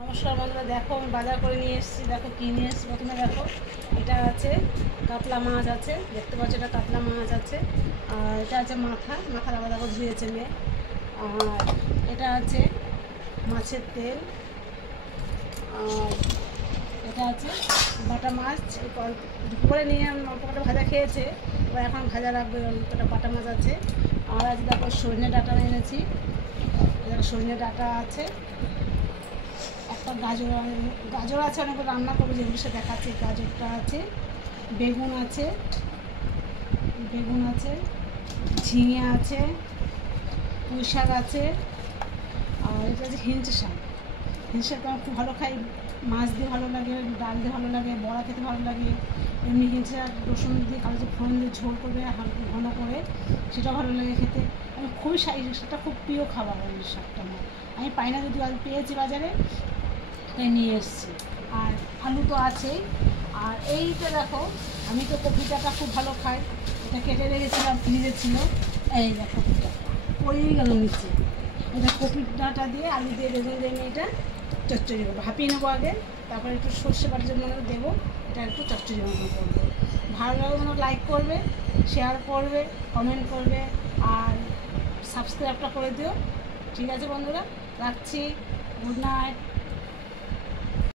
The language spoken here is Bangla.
নমস্কার বন্ধুরা, দেখো আমি বাজার করে নিয়ে এসেছি। দেখো কী নিয়ে এসেছি। প্রথমে দেখো এটা আছে কাতলা মাছ আছে, দেখতে পাচ্ছ এটা কাতলা মাছ আছে। আর এটা আছে মাথার আলাদা করে ধুয়েছে মেয়ে। আর এটা আছে মাছের তেল। আর এটা আছে বাটা মাছ, দুপুরে নিয়ে অল্প কটা ভাজা খেয়েছে, এবার এখন ভাজা রাখবে। অল্পটা বাটা মাছ আছে। আর আজ দেখো সজনে ডাঁটা এনেছি, দেখো সজনে ডাঁটা আছে। একটা গাজর আছে, অনেক রান্না করবো যেগুলো সে দেখাচ্ছে। গাজরটা আছে, বেগুন আছে, ঝিঙে আছে, পুঁই শাক আছে। আর এটা আছে হিঞ্চে শাক। হিঞ্চে শাক আমার খুব ভালো খাই, মাছ দিয়ে ভালো লাগে, ডাল দিয়ে ভালো লাগে, বড়া খেতে ভালো লাগে। এমনি হিঞ্চে শাক রসুন দিয়ে কালো ফোড়ন দিয়ে ঝোল করবে ঘন করে, সেটা ভালো লাগে খেতে। আমি খুবই সেটা খুব প্রিয় খাবার এই শাকটা আমার। আমি পাই না, যদি আজ পেয়েছি বাজারে তাই নিয়ে এসেছি। আর আলু তো আছেই। আর এইটা দেখো, আমি তো কপিটাটা খুব ভালো খাই, এটা কেটে রেখেছিলাম, ফ্রিজে ছিল। এই দেখো কপিটা পড়েই গেল নিচে। এটা কপিটাটা দিয়ে আলু দিয়ে বেগুন দিয়ে এটা চচ্চড়ি করবো, ভাপিয়ে নেবো আগে, তারপরে একটু সর্ষে বাটার জন্য দেবো। এটা একটু চচ্চড়ি মতো করবো। ভালো লাগে মনে লাইক করবে, শেয়ার করবে, কমেন্ট করবে, আর সাবস্ক্রাইবটা করে দিও। ঠিক আছে বন্ধুরা, রাখছি। Good night.